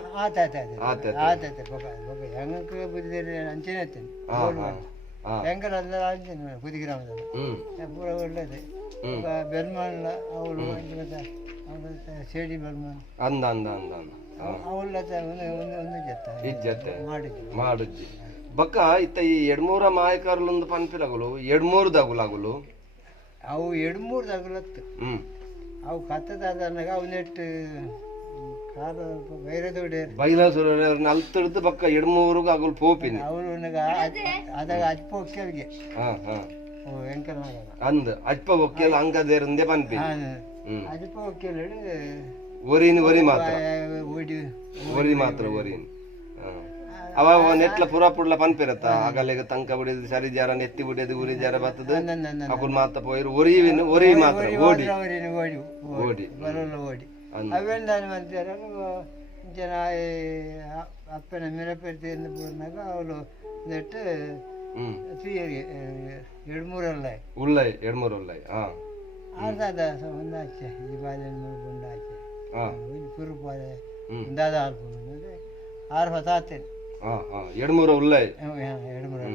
ಹೆಂಗರ ಕುದಿ ಗ್ರಾಮದಲ್ಲಿ ಪೂರ ಒಳ್ಳೇದು ಬೆಲ್ಮಣ್ಣ ಅವಳು ಸೇಡಿ ಬೆಲ್ಮಣ್ಣ ಅಂದ ಅಂದ ಅಂದ ಅವಳ ಇಜ್ಜತ್ತೆ ಮಾಡುಜ್ಜಿ ಬಕ್ಕ ಇತ್ತ ಈ ಎಡ್ಮೂರ ಮಾಯಕಾರುಲೊಂದು ಪನ್ಪಿಲಗುಲು ಎಡ್ಮೂರು ದಗುಲಾಗುಲು ಅವು ಎಡ್ಮೂರು ದಗುಲತ್ತು ಅವು ಕತ್ತದಾದಾಗ ಅವು ನೆಟ್ಟು ಬೈಲಾಸುರನ ಅಲ್ತಿಡ್ದು ಬಕ್ಕ ಎಡ್ಮೂರುಗ ಅಗುಲ್ ಪೋಪಿನಿ ಅವಳು ಅದಾಗ ಅಜ್ಪ ಒಕ್ಕೆಲ್ಗೆ ಅಂದ್ ಅಜ್ಪ ಒಕ್ಕೆಲ್ ಅಂಗದೇರಂದೆ ಪನ್ಪಿನಿ ಅಜ್ಪ ಒಕ್ಕೆಲ್ ಒರಿ ಮಾತ್ರ ಒರಿ ಮಾತ್ರ ಒರಿನ್ ಅವ ನೆಟ್ಲ ಪುರ ಪುಡ್ಲ ಪನ್ಪಿರತ್ತ ಆಗಲೆಗ ತಂಕ ಬಿಡಿದು ಸರಿ ಜಾರ ನೆತ್ತಿ ಬಿಡಿದು ಉರಿ ಜಾರ ಬರ್ತದ ಅಕುಲ್ ಮಾತ ಪೋಯಿರು ಒರಿವಿನ ಒರಿ ಮಾತ್ರ ಓಡಿ ಓಡಿ ಓಡಿ ಅವೆಂದಾನು ಅಂತಾರೆ ಜನ ಅಪ್ಪನ ಮಿರಪೆರ್ತಿಯಿಂದ ಪೂರ್ಣಾಗ ಅವಳು ನೆಟ್ಟು ಎಡ್ಮೂರಲ್ಲ ಉಳ್ಳೈ ಎಡ್ಮೂರು ಉಳ್ಳೈ ಆರ್ದಾದ ಒಂದು ಆಚೆ ಈ ಬಾಲ್ಯ ಬಂದು ಆಚೆ ಪುರು ಬಾಲೆ ದಾದ ಆಲ್ಪುಂಡು ಆರು ಹೊತ್ತಾತೇನೆ 2-3 ಉಲ್ಲಾಯ್ 2-3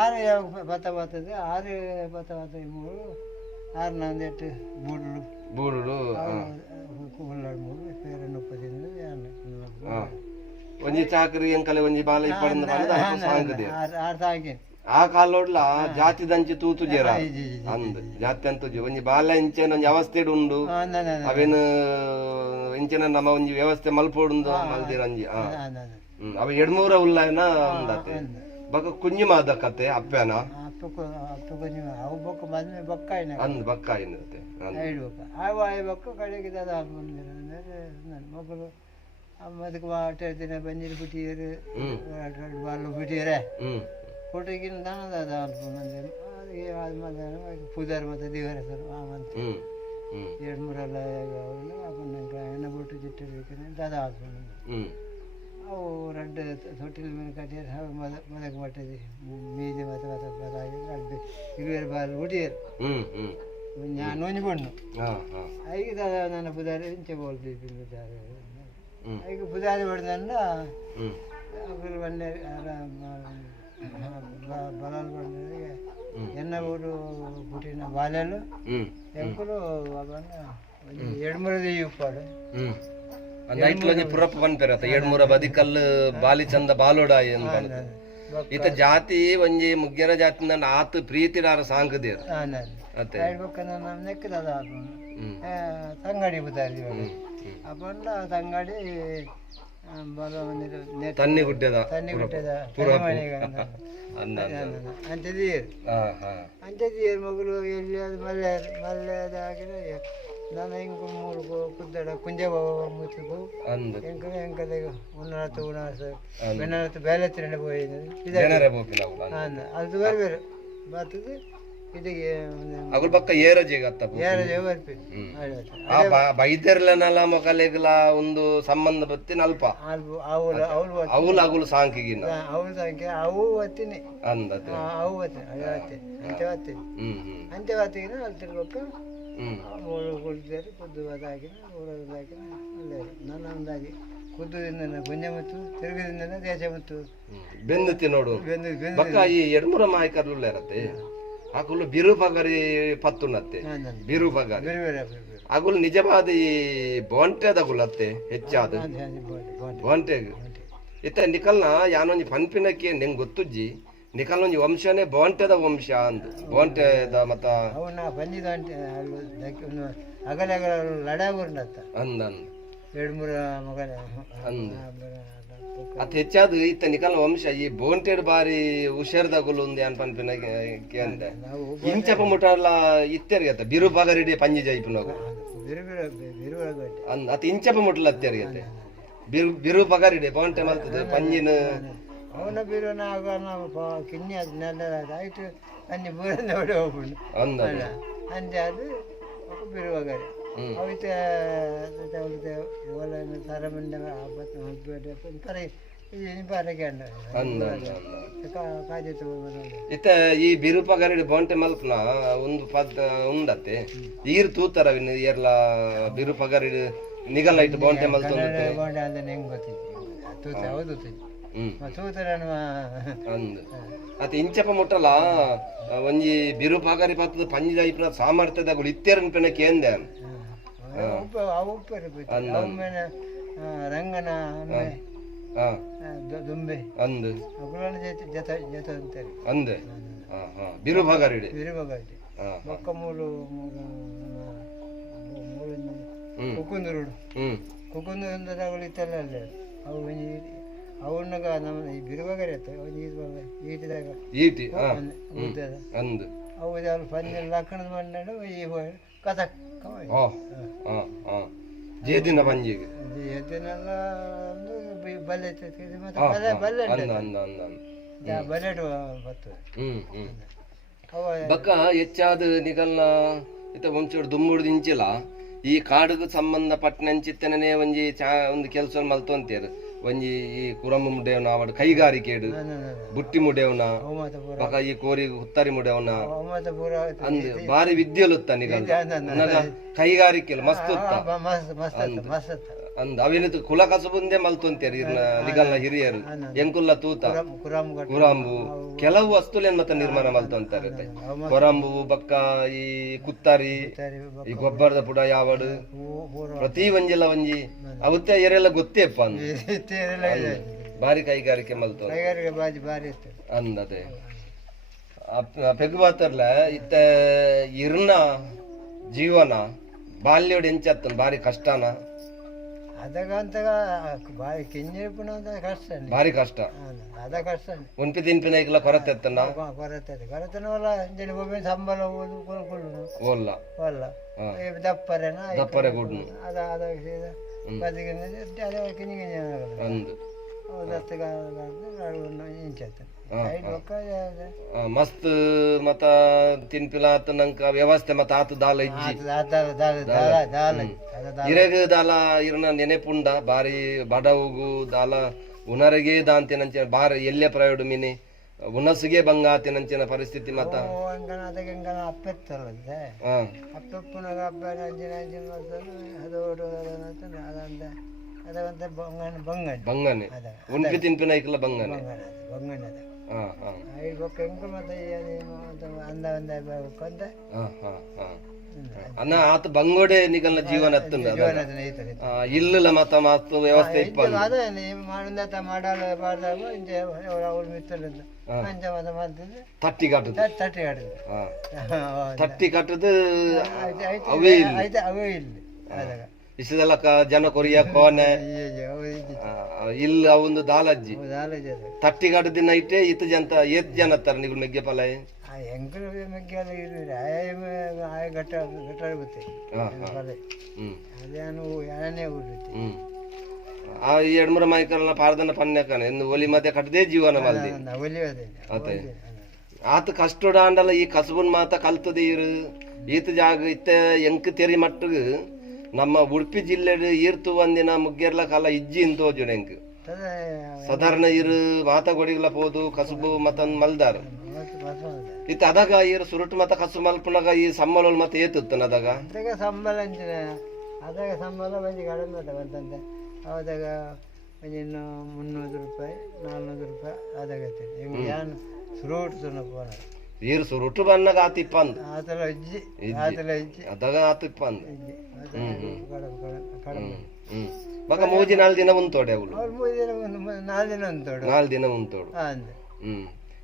ಆರು ಭತ್ತ ಬರ್ತದೆ 6 ಭತ್ತ ಬರ್ತದೆ 3 6 ನಂದು 8 ಬೂಡುಡು ಹುಲ್ಲಾಡು 3 ಬೇರೆ 30 ಒಂಜಿ ಚಾಕರಿ ಎಂಕಲೆ ಒಂಜಿ ಬಾಲ ಇಪ್ಪಡಂದ ಸಾಂಗದೆ 6 ಸಾಂಗೆ ಆ ಕಾಲೋಡ್ಲ ಜಾತಿ ದಂಚಿ ತೂತು ಜೇರ ಅಂದ್ ಜಾತಿ ಅಂತುಜಿ ಒಂಜಿ ಬಾಲ ಇಂಚೆನ ಒಂಜಿ ಅವಸ್ಥೆ ಉಂಡು ಅವೇನು ಇಂಚೆನ ನಮ್ಮ ಒಂಜಿ ವ್ಯವಸ್ಥೆ ಮಲ್ಪೋಡುಂದು ಮಲ್ದಿರ ಒಂಜಿ ಅವ 2-3 ಉಲ್ಲಾಯನ ಉಂಡತೆ ಬಕ ಕುಂಜಿ ಮಾದ ಕತೆ ಅಪ್ಪನ ಅವು ಬೊಕ್ಕ ಮದ್ಮೆ ಬಕ್ಕಾಯಿನ ಅಂದ್ ಬಕ್ಕಾಯಿನತೆ ಆಯ್ ಬೊಕ್ಕ ಕಡೆಗೆ ದಾದ ಮಕ್ಕಳು ಅದಕ್ಕೆ ಆಟಾಡ್ತೀನಿ ಬಂದಿರು ಬಿಟ್ಟಿರು ಬಾಲು ಬಿಟ್ಟಿರೆ ಫೋಟೋಗಿನ ದಾನದ ದಾದ ಅಲ್ಪಂದೆ ಅದಕ್ಕೆ ಪೂಜಾರಿ ಮತ್ತು ದೇವರ ಸರ್ ಮಂತ್ 2-3 ಅಪ್ಪ ಎಣ್ಣೆ ಬಿಟ್ಟು ಚಿಟ್ಟಿರ್ಬೇಕಂದ್ರೆ ದಾದ ಅಲ್ಪಂದೆ ಅವು ರಡ್ಡು ತೊಟ್ಟಿಲ ಮೇಲೆ ಕಟ್ಟಿ ಮದಕ್ಕೆ ಬಟ್ಟದಿ ಮೀದಿ ಮತ್ತೆ ರಡ್ಡು ಇರುವೇರು ಬಾಲು ಹುಟ್ಟಿಯರು ನಾನು ಒಂಜಿ ಬಣ್ಣು ಐಗೆ ದಾದ ನನ್ನ ಪುದಾರಿ ಇಂಚೆ ಬೋಲ್ ಬಿದ್ದಾರೆ ಐಗೆ ಪುದಾರಿ ಹೊಡೆದಂಡ ಅಬ್ಬರು ಬಂಡೆ ಬಲಾಲ್ ಬಂದರೆ ಎನ್ನ ಊರು ಪುಟ್ಟಿನ ಬಾಲೆಲು ಎಂಕುಲು ಅವನ್ನ 2-3 ಉಪ್ಪಾಡು ನೈಟ್ಲೊಂಜಿ ಪುರಪ್ಪ ಪನ್ಪೆರತ 2-3 ಬದಿಕಲ್ಲು ಬಾಲಿ ಚಂದ ಬಾಲೋಡಾಯಿ ಅಂತ ಈತ ಜಾತಿ ಒಂಜಿ ಮುಗ್ಗೆರ ಜಾತಿ ಆತು ಪ್ರೀತಿಡಾರ ಸಾಂಕದೇರು ಅತ್ತೆ ನೆಕ್ಕದ ತಂಗಾಡಿ ಬುದಾರಿ ಅಪ್ಪಂಡ ತಂಗಾಡಿ ತನ್ನಿ ಗುಡ್ಡೆದ ಅಂಚದೀರು ಮಗಳು ಎಲ್ಲಿ ಅದು ಮಲ್ಲೆದ ಹಾಕಿದ್ರೆ ನಾನು ಹಿಂಗೆ 3 ಕುದ್ದಡ ಕುಂಜ ಮುಚ್ಚು ಎಂಕದ ಉನ್ನತ ಬೆನ್ನತ್ತು ಬೇಲೆ ತಿಂಡಿ ಅದು ಬೇರೆ ಬರ್ತದೆ ಇದಕ್ಕೆ ಅಗುಲ್ ಪಕ್ಕ ಏರಜೆಗ ಬೈದರ್ಲನಲ್ಲ ಮೊಕಲೆಗ್ಲ ಒಂದು ಸಂಬಂಧ ಬತ್ತಿನ ಅಲ್ಪ ಅವಳು ಅಗುಲು ಸಾಂಕಿಗಿನ ಅವಳು ಸಾಂಕಿ ಅವು ಬತ್ತೀನಿ ಅಂದತೆ ಅವು ಬತ್ತೀನಿ ಅಂತೆ ಬತ್ತೀನಿ ಅಂತೆ ಬತ್ತಿಗಿನ ಅಲ್ಲಿ ತಿರ್ಬೇಕು ಮೂರು ಕುಡಿದಾರೆ ಕುದ್ದು ಹಾಕಿನ ಊರಲ್ಲಿ ಹಾಕಿನ ಒಳ್ಳೆ ನನ್ನ ಒಂದಾಗಿ ಕುದ್ದುದಿಂದ ಗುಂಜ ಮತ್ತು ತಿರುಗದಿಂದ ದೇಶ ಮತ್ತು ಬೆಂದತಿ ನೋಡು ಬಕ್ಕ ಈ 2-3 ಮಾಯಕರ್ಲು ಇರತ್ತೆ ಅಗುಲು ಬಿರು ಪಗರಿ ಪತ್ತುನತ್ತೆ ಬಿರು ಪಗರಿ ಅಗುಲು ನಿಜವಾದ ಈ ಬೋಂಟೆದ ಗುಲತ್ತೆ ಹೆಚ್ಚಾದ ಬೋಂಟೆಗ್ ಇತ್ತ ನಿಕಲ್ನ ಯಾನೊಂಜಿ ಪನ್ಪಿನಕ್ಕೆ ನಿಂಗೆ ಗೊತ್ತುಜ್ಜಿ ನಿಕಲ್ನೊಂಜಿ ವಂಶನೇ ಬೋಂಟೆದ ವಂಶ ಅಂದು ಬೋಂಟೆದ ಮತ್ತ ಅವನ ಬಂದಿದ ಅಗಲ ಲಡಾಗುಂಡತ್ತ ಅಂದಂದು 2-3 ಮಗನ ಅಂದು ಅತ್ ಹೆಚ್ಚಾದ ಇತ್ತ ನಿಕಲ್ನ ವಂಶ ಈ ಬೋಂಟೆಡ್ ಬಾರಿ ಹುಷಾರ್ದಾಗುಲು ఉంది అని ಪನ್ಪಿನಕ್ಕೆ ಅಂದೆ ಇಂಚಪ ಮುಟಲ್ಲ ಇತ್ತೆರ್ಗತ್ತೆ ಬಿರು ಪಗರಿಡಿ ಪಂಜಿ ಜೈಪುನಗು ಅಂದ್ ಅತ್ ಇಂಚಪ ಮುಟ್ಲ ಅತ್ತೆರ್ಗತ್ತೆ ಬಿರು ಪಗರಿಡಿ ಬೋಂಟೆ ಮಲ್ತದೆ ಪಂಜಿನ ಅವನ ಬಿರುನ ಆಗ ನಾವು ಕಿನ್ನಿ ಅದನ್ನೆಲ್ಲ ಆಯ್ತು ಅನ್ನಿ ಬೂರ ನೋಡಿ ಹೋಗ್ಬಿಡು ಅಂದೆ ಅದು ಬಿರುವಾಗರೆ ಅವಿತ ಓಲನ್ನು ತರಮಂಡ ಪರ ಇತ್ತ ಈ ಬಿರುಪಗರಿಡಿ ಬೋಂಟೆ ಮಲ್ಪನ ಒಂದು ಪದ ಉಂಡತ್ತೆ ಈರ್ ತೂತರ ಏರ್ಲ ಬಿರುಪಗರಿಡಿ ನಿಗಲ ಇಟ್ಟು ಬೋಂಟೆ ಮಲ್ತೊಂದು ಬೋಂಟೆ ಅಂತ ಹೆಂಗ್ ಗೊತ್ತಿತ್ತು ಹೌದು ಅತ್ ಇಂಚಪ ಮುಟ್ಟಲ್ಲ ಒಂಜಿ ಬಿರು ಪಾಗರಿ ಪತ್ತದ ಪಂಜಿದ ಇಪ್ಪನ ಸಾಮರ್ಥ್ಯದಾಗುಲು ಇತ್ತೆರನ್ ಪೆನ ಕೇಂದೆ ರಂಗನ ದುಂಬೆ ಅಂದು ಅಂತಾರೆ ಅಂದೆ ಬಿರು ಪಾಗರಿಡಿ ಮೊಕ್ಕ ಮೂರು ಕುಕ್ಕುಂದರುಡು ಕುಕ್ಕುಂದರುಗಳು ಇತ್ತಲ್ಲ ಅಲ್ಲೇ ಅವು ಅವನಾಗ ನಮ್ಮ ಈ ಬಿರುವಾಗರೆ ಈಟಿದಾಗ ಈಟಿ ಅಂದು ಅವು ಅಲ್ಲಿ ಪಂಜ ಲಕ್ಕಣದ ಮಣ್ಣು ಈ ಕಥಕ್ ಜೇದಿನ ಪಂಜಿಗೆ ಜೇದಿನೆಲ್ಲ ಬಲ್ಲೆ ಮತ್ತೆ ಬಲ್ಲೆ ಬಲ್ಲೆಟ್ ಬರ್ತದೆ ಬಕ್ಕ ಹೆಚ್ಚಾದ ನಿಗಲ್ನ ಇತ್ತ ಒಂಚೂರು ದುಮ್ಮುಡ್ದು ಇಂಚಿಲ್ಲ ಈ ಕಾಡುಗೂ ಸಂಬಂಧಪಟ್ಟನಂಚಿತ್ತನೇ ಒಂಜಿ ಒಂದು ಕೆಲಸ ಮಲ್ತು ಅಂತೀರು ಒಂಜಿ ಈ ಕುರಮ ಮುಡೇವನ ಅವಡು ಕೈಗಾರಿಕೆಡು ಬುಟ್ಟಿ ಮುಡೇವನ ಬಕ ಈ ಕೋರಿ ಹುತ್ತರಿ ಮುಡೇವನ ಅಂದ್ ಬಾರಿ ವಿದ್ಯೆಲುತ್ತ ನಿಗಲ್ ಕೈಗಾರಿಕೆ ಮಸ್ತ್ ಅಂದ್ ಅವಿನದು ಕುಲ ಕಸಬುಂದೆ ಮಲ್ತೊಂತೇರಿ ನಿಗಲ್ನ ಹಿರಿಯರು ಎಂಕುಲ್ಲ ತೂತ ಕುರಾಂಬು ಕೆಲವು ವಸ್ತುಲೇನ್ ಮತ್ತೆ ನಿರ್ಮಾಣ ಮಲ್ತೊಂತಾರೆ ಕೊರಂಬು ಬಕ್ಕ ಈ ಕುತ್ತರಿ ಈ ಗೊಬ್ಬರದ ಪುಡ ಯಾವಡು ಪ್ರತಿ ಒಂಜಿಲ್ಲ ಒಂಜಿ ಅವತ್ತೆ ಎರೆಲ್ಲ ಗೊತ್ತೇಪ್ಪ ಬಾರಿ ಕೈಗಾರಿಕೆ ಮಲ್ತು ಅಂದದೆ ಪೆಗ್ಬಾತರ್ಲ ಇತ್ತ ಇರ್ನ ಜೀವನ ಬಾಲ್ಯೋಡು ಎಂಚತ್ತನ್ ಬಾರಿ ಕಷ್ಟನ ಭಾರಿ ಕಷ್ಟ ಉನ್ಪಿ ತಿನ್ಪಿನ ಈಗಲ ಕೊರತೆ ಎತ್ತನ ಸಂಬಳ ಓಲ್ಲ ದಪ್ಪರೆ ಗುಡ್ನು ಅಂದು ಮಸ್ತ್ ಮತ ತಿನ್ಪಿಲ ಆತ ನಂಕ ವ್ಯವಸ್ಥೆ ಮತ ಆತ ದಾಲ ಇಜ್ಜಿ ಇರೆಗ್ ದಾಲ ಇರ್ನ ನೆನೆಪುಂಡ ಬಾರಿ ಬಡವುಗು ದಾಲ ಉನರಗೆ ದಾಂತಿನಂಚಿನ ಬಾರಿ ಎಲ್ಲೆ ಪ್ರಯೋಡು ಮಿನಿ ಉನಸಿಗೆ ಬಂಗ ಆತಿನಂಚಿನ ಪರಿಸ್ಥಿತಿ ಮತ ಬಂಗನೆ ಉನ್ಪಿ ತಿನ್ಪಿನ ಐಕಲ ಬಂಗನೆ ಅನ್ನ ಆತ ಬಂಗೋಡೆ ನಿಗಲ್ನ ಜೀವನ ಹತ್ತುಂಡ ಇಲ್ಲ ಮತ ಮಾತು ವ್ಯವಸ್ಥೆ ತಟ್ಟಿ ಕಾಟುದು ತಟ್ಟಿ ಕಾಟುದು ಅವೇ ಇಲ್ಲ ಇಷ್ಟದೆಲ್ಲ ಜನ ಕೊರಿಯ ಕೋನೆ ಇಲ್ಲ ಒಂದು ದಾಲಜ್ಜಿ ತಟ್ಟಿ ಕಾಟು ದಿನ ಇಟ್ಟೆ ಇತ್ತು ಜನ ಏತ್ ಜನ ಹತ್ತಾರ ನೀವು ಮೆಗ್ಗೆ ಪಲ ಆ ಎರಡ್ ಮೂರ ಮೈಕಲ್ನ ಪಾರ್ದನ ಪನ್ಯಕನೆ ಒಲಿ ಮಧ್ಯೆ ಕಟ್ಟದೆ ಜೀವನ ಮಲ್ದಿ ಅತೆ ಆತ ಕಷ್ಟೋಡ ಅಂಡಲ್ಲ ಈ ಕಸಬನ್ ಮಾತ ಕಲ್ತದ ಇರು ಈತ ಜಾಗ ಇತ್ತ ಎಂಕ್ ತೆರಿ ಮಟ್ಟಗ ನಮ್ಮ ಉಡುಪಿ ಜಿಲ್ಲೆ ಈರ್ತು ಒಂದಿನ ಮುಗ್ಗೆರ್ಲ ಕಾಲ ಇಜ್ಜಿ ಇಂತೋಜು ಎಂಕ್ ಸಾಧಾರಣ ಇರು ಮಾತಗೊಡಿಗ್ಲ ಪೋದು ಕಸಬು ಮತನ್ ಮಲ್ದಾರ ಇತ್ತ ಅದಾಗ ಇರು ಸುರುಟು ಮತ ಕಸು ಮಲ್ಪುನಾಗ ಈ ಸಂಬಳ ಮತ್ತೆ ಏತುತ್ತನ ಅದಾಗ ಸಂಬಳ ಅದಾಗ ಸಂಬಳ ಬಂದು ಕಡಿಮೆ ಬಂತಂತೆ ಅವಾಗ ಇನ್ನು 300 ರೂಪಾಯಿ 400 ರೂಪಾಯಿ ಅದಾಗತ್ತೆ ಹಿಂಗೆ ಏನು ಸುರುಟು ಸುನಪೋನ ಈರು ಸುರುಟು ಬಣ್ಣಗ ಆತಿಪ್ಪ ಅಂದ್ ಆತಲ ಅಜ್ಜಿ ಅದಾಗ ಆತಿಪ್ಪ ಅಂದ್ ಬಕ 3 4 ದಿನ ಉಂತೋಡೆ ಅವಳು 4 ದಿನ ಉಂತೋಡು 4 ದಿನ ಉಂತೋಡು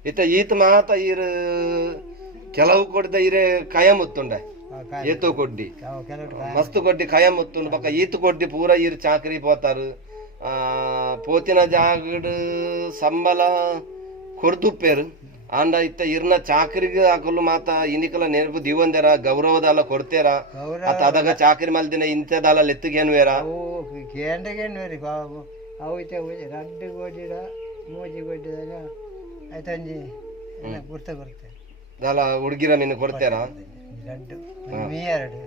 ಇತ್ತ ಈತ ಮಾತ ಈರು ಕೆಲವು ಕೊಡ್ದ ಇರೆ ಕಯಂ ಉತ್ತುಂಡೆ ಏತು ಕೊಡ್ಡಿ ಮಸ್ತ್ ಕೊಡ್ಡಿ ಕಯಂ ಉತ್ತುಂಡು ಬಕ ಈತ ಕೊಡ್ಡಿ ಪೂರ ಈರು ಚಾಕರಿ ಪೋತಾರು ಪೋತಿನ ಜಾಗಡ್ ಸಂಬಳ ಕೊಡ್ದುಪ್ಪೇರು ಆಂಡ ಇತ್ತ ಇರ್ನ ಚಾಕರಿಗೆ ಹಾಕಲು ಮಾತ ಇನಿಕಲ ನೆನಪು ದಿವಂದರ ಗೌರವದಲ್ಲ ಕೊಡ್ತೇರ ಅತ್ತ ಅದಾಗ ಚಾಕರಿ ಮಲ್ದಿನ ಇಂಥದಲ್ಲ ಲೆತ್ತಗೇನ್ವೇರ ಕೇಂದ್ರಗೇನ್ವೇರಿ ಅವು ರಡ್ಡು ಕೊಡ್ಡಿಡ ಮೂಜಿ ಕೊಡ್ಡಿದಾಗ ಆಯ್ತಂಜಿ ಗುರ್ತ ಕೊಡ್ತೇವೆ ದಲ ಹುಡುಗಿರ ಮೀನು ಕೊಡ್ತೇರ ರಡ್ಡು ಮೀಯರಡು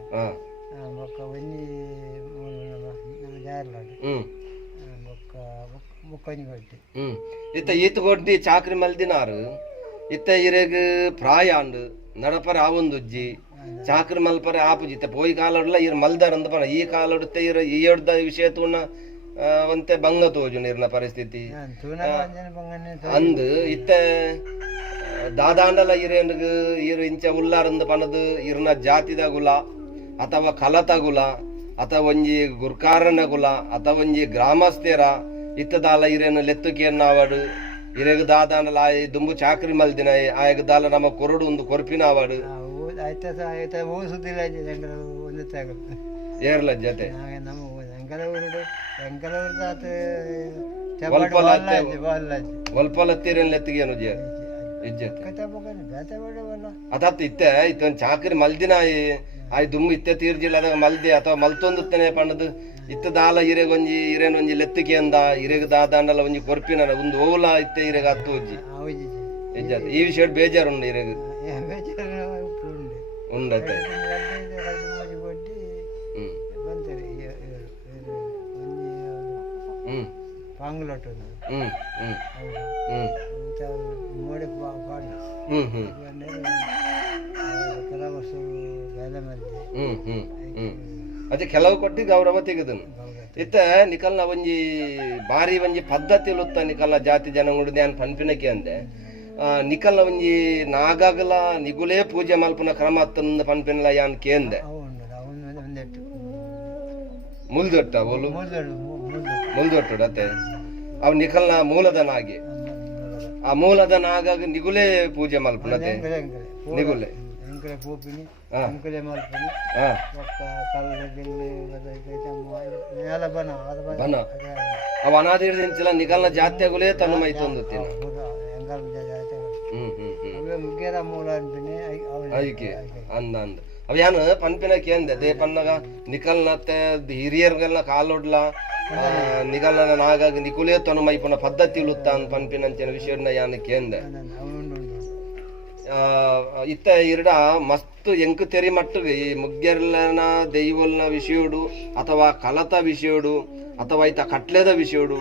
ಮೊಕ್ಕ ಒಂಜಿ ಜಾರ್ಲಾಡು ಮೊಕ್ಕ ಮುಕ್ಕೊಂಜಿ ಕೊಡ್ಡಿ ಇತ್ತ ಈತ ಕೊಡ್ಡಿ ಚಾಕರಿ ಮಲ್ದಿನಾರು ಇತ್ತ ಇರೆಗ್ ಪ್ರಾಯಾಂಡ್ ನಡಪರ ಆವೊಂದುಜ್ಜಿ ಚಾಕರಿ ಮಲ್ಪರೆ ಆಪುಜಿ ಇತ್ತ ಪೋಯಿ ಕಾಲಡ್ಲ ಇರ್ ಮಲ್ದಾರ್ ಅಂದ ಪಣ ಈ ಕಾಲಡುತ್ತೆ ಇರ ಈ ಎಡ್ದ ವಿಷಯ ತೂನ ಒಂತೆ ಬಂಗ ತೋಜು ನಿರ್ನ ಪರಿಸ್ಥಿತಿ ಅಂದ್ ಇತ್ತ ದಾದಾಂಡಲ ಇರೇನ್ಗ್ ಇರು ಇಂಚ ಉಲ್ಲಾರಂದು ಪಣದು ಇರ್ನ ಜಾತಿದ ಗುಲ ಅಥವಾ ಕಲತ ಗುಲ ಅಥವಾ ಒಂಜಿ ಗುರ್ಕಾರನ ಗುಲ ಅಥವಾ ಒಂಜಿ ಗ್ರಾಮಸ್ಥರ ಇತ್ತದಾಲ ಇರೇನು ಲೆತ್ತುಕೇನ್ ಆವಡು ಇರೆಗ್ ದಾದಾಂಡಲ ಆಯ್ ದುಂಬು ಚಾಕರಿ ಮಲ್ದಿನ ಆಯಗ್ ದಾಲ ನಮ್ಮ ಕೊರಡು ಒಂದು ಕೊರ್ಪಿನ ಆವಡು ಏರ್ಲ ಜೊತೆ ಒಲ್ಪಲತ್ತೀರೇನ್ ಲೆತ್ತಿಗೇನು ಅದಾತ್ ಇತ್ತೆ ಇತ್ತೊಂದು ಚಾಕರಿ ಮಲ್ದಿನ ಆಯ್ ದುಮ್ಮು ಇತ್ತೆ ತೀರ್ಜಿಲ್ಲ ಅದಾಗ ಮಲ್ದಿ ಅಥವಾ ಮಲ್ತೊಂದುತ್ತನೆ ಪಣ್ಣದು ಇತ್ತ ದಾಲ ಇರೆಗ್ ಒಂಜಿ ಇರೇನ್ ಒಂಜಿ ಲೆತ್ತಿಗೆ ಅಂದ ಇರೆಗ್ ದಾದಾಂಡಲ ಒಂಜಿ ಕೊರ್ಪಿನ ಒಂದು ಓಲ ಇತ್ತೆ ಇರೆಗ್ ಹತ್ತು ಉಜ್ಜಿ ಇಜ್ಜತ್ ಈ ವಿಷಯ ಬೇಜಾರು ಉಂಡು ಇರೆಗ್ ಉಂಡತ್ತೆ ಪಾಂಗ್ಲೊಟ್ಟು ಹ್ಮ್ ಹ್ಮ್ ಹ್ಮ್ ಮೋಡಿ ಪಾಂಡ್ ಹ್ಮ್ ಹ್ಮ್ ಕೆಲವು ವರ್ಷ ಬೇಲೆ ಮಧ್ಯೆ ಹ್ಮ್ ಹ್ಮ್ ಹ್ಮ್ ಅದೇ ಕೆಲವು ಕೊಟ್ಟಿ ಗೌರವ ತೆಗೆದನು ಇತ್ತ ನಿಕಲ್ನ ಒಂಜಿ ಬಾರಿ ಒಂಜಿ ಪದ್ಧತಿ ಲುತ್ತ ನಿಕಲ್ನ ಜಾತಿ ಜನಗುಡು ಧ್ಯಾನ್ ಪನ್ಪಿನಕ್ಕೆ ಅಂದೆ ನಿಕಲ್ನ ಒಂಜಿ ನಾಗಾಗಲ ನಿಗುಲೇ ಪೂಜೆ ಮಲ್ಪನ ಕ್ರಮ ಅತ್ತಂದ ಪನ್ಪಿನಲ ಯಾನ್ ಕೇಂದೆ ಮುಲ್ದೊಟ್ಟ ಅವಳು ಮುಲ್ದೊಟ್ಟು ಅತ್ತೆ ಅವ್ ನಿಕಲ್ನ ಮೂಲದನ ಆಗಿ ಆ ಮೂಲದನ ಆಗಾಗ ನಿಗುಲೇ ಪೂಜೆ ಮಲ್ಪನತೆ ನಿಗುಲೆ ಪೂಪಿನಿ ಹಾ. ಅಂಕಲೆ ಮಲ್ಪನಿ ಹಾ ಒಕ್ಕ ಕಲ್ಲಲ್ಲಿ ಬನ ಬನ ಅವ ಅನಾದಿರ್ದಿಂಚಿಲ್ಲ ನಿಕಲ್ನ ಜಾತ್ಯಗುಲೇ ತನ್ನ ಮೈ ತಂದುತ್ತೀನಿ ಹ್ಮ್ ಹ್ಮ್ ಹ್ಮ್ ಮುಗ್ಗೆರ ಮೂಲ ಅನ್ಪಿನಿ ಅದಕ್ಕೆ ಅಂದ ಅಂದ ಅವ ಯಾನು ಪನ್ಪಿನ ಕೇಂದೆ ದೇ ಪನ್ನಗ ನಿಕಲ್ನತ್ತೆ ಹಿರಿಯರ್ಗೆಲ್ಲ ಕಾಲೊಡ್ಲ ನಿಕಲ್ನ ನಾಗಾಗಿ ನಿಕುಲೇ ತನು ಮೈಪುನ ಪದ್ಧತಿ ಲುತ್ತ ಅಂತ ಪನ್ಪಿನಂಚಿನ ವಿಷಯನ ಯಾನು ಕೇಂದೆ ಇತ್ತ ಇರಡ ಮಸ್ತ್ ಎಂಕ್ ತೆರಿ ಮಟ್ಟಿಗೆ ಈ ಮುಗ್ಗೆರ್ಲನ ದೈವಲ್ನ ವಿಷಯೋಡು ಅಥವಾ ಕಲತ ವಿಷಯೋಡು ಅಥವಾ ಈತ ಕಟ್ಲೆದ ವಿಷಯೋಡು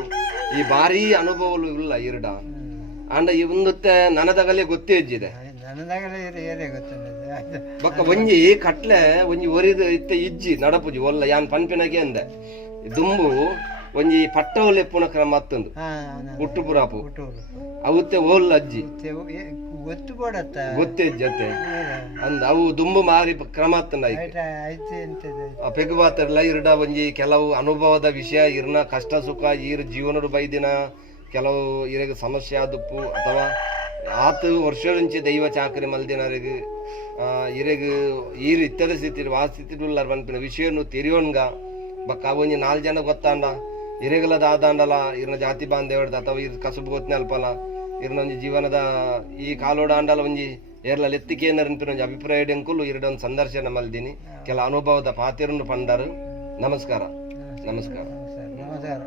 ಈ ಭಾರಿ ಅನುಭವಗಳು ಇಲ್ಲ ಇರಡ ಅಂಡ ಇವೊಂದುತ್ತೆ ನನದಗಲೇ ಗೊತ್ತೇ ಇಜ್ಜಿದೆ ಬೊಕ್ಕ ಒಂಜಿ ಕಟ್ಲೆ ಒಂಜಿ ಒರಿದು ಇತ್ತೆ ಇಜ್ಜಿ ನಡಪುಜಿ ಒಲ್ಲ ಯಾನ್ ಪನ್ಪಿನಗೆ ಅಂದೆ ದುಂಬು ಒಂಜಿ ಪಟ್ಟವಲೆಪ್ಪುನ ಕ್ರಮ ಅತ್ತಂದು ಹುಟ್ಟು ಪುರಾಪು ಅವತ್ತೆ ಓಲ್ ಅಜ್ಜಿ ಗೊತ್ತೇ ಜೊತೆ ಅಂದ ಅವು ದುಂಬು ಮಾರಿ ಕ್ರಮ ಅತ್ತಂದ ಪೆಗುಬಾತರ್ಲ ಇರಡ ಒಂಜಿ ಕೆಲವು ಅನುಭವದ ವಿಷಯ ಇರ್ನ ಕಷ್ಟ ಸುಖ ಈರ್ ಜೀವನದ ಬೈದಿನ ಕೆಲವು ಇರಗ ಸಮಸ್ಯೆ ಆದುಪ್ಪು ಅಥವಾ ಆತು ವರ್ಷ ದೈವ ಚಾಕರಿ ಮಲ್ದಿನರಿಗೆ ಇರಗ ಈರು ಇತ್ಯದ ಸ್ಥಿತಿ ವಾಸ್ಥಿತಿಡುಲ್ಲಾರ ಪನ್ಪಿನ ವಿಷಯನು ತೆರಿಯೋನ್ಗ ಬಕ್ಕ ಒಂಜಿ 4 ಜನ ಗೊತ್ತಾಂಡ ಇರೆಗಲದ ಆದಾಂಡಲ ಇರ್ನ ಜಾತಿ ಬಾಂಧವ್ಯದ ಅಥವಾ ಇರ್ ಕಸುಬು ಗೊತ್ತನೆ ಅಲ್ಪಲ ಇರ್ನ ಒಂಜಿ ಜೀವನದ ಈ ಕಾಲೋಡ ಆಂಡಲ ಒಂಜಿ ಏರ್ಲ ಲೆತ್ತಿಕೆ ಏನರ್ಪಿನ ಒಂಜಿ ಅಭಿಪ್ರಾಯ ಎಂಕುಲು ಇರಡೊಂದು ಸಂದರ್ಶನ ಮಲ್ದಿನಿ ಕೆಲ ಅನುಭವದ ಪಾತಿರನ್ನು ಪಂಡರು ನಮಸ್ಕಾರ ನಮಸ್ಕಾರ ನಮಸ್ಕಾರ.